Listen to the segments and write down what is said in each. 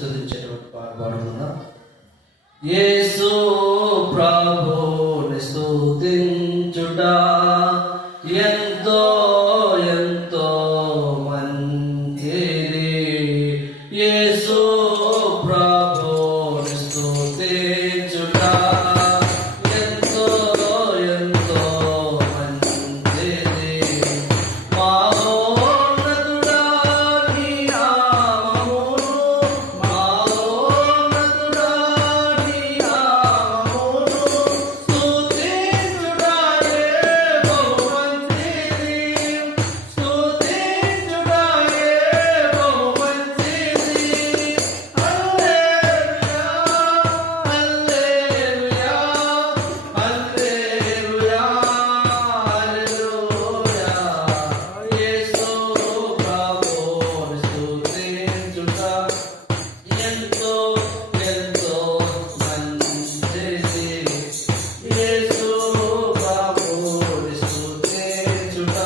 స్తుతించేటువంటి పాట పాడుతున్నాం. యేసు ప్రభుని స్తుతించుట ఎంతో ఎంతో మంచిది. యేసు ప్రభుని స్తుతించుట ఎంతో ఎంతో మంచిది. మహోన్నతుడా నీ నామమును, మహోన్నతుడా నీ నామమును స్తుతించుటయే బహు మంచిది, స్తుతించుటయే బహు మంచిది. హల్లెలూయా హల్లెలూయా హల్లెలూయా హల్లెలూయా. యేసు ప్రభుని స్తుతించుట ఎంతో ఎంతో మంచిది. యేసు ప్రభుని స్తుతించుట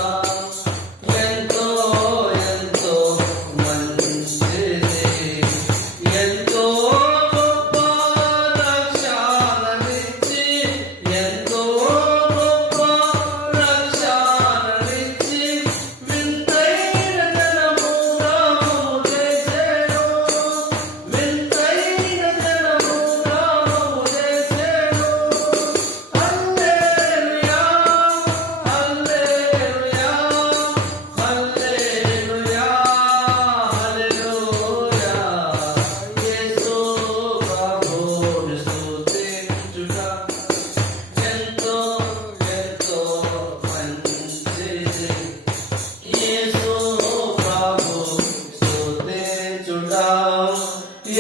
ఎంతో ఎంతో మంచిది. ఎంతో గొప్ప రక్షణనిచ్చి, ఎంతో గొప్ప రక్షణనిచ్చి వింతైన జనముగా చేసెను, వింతైన జనముగా చేసెను. హల్లెలూయా హల్లెలూయా హల్లెలూయా హల్లెలూయా. యేసు ప్రభుని స్తుతించుట ఎంతో ఎంతో మంచిది. యేసు ప్రభుని స్తుతించుట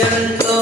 ఎంతో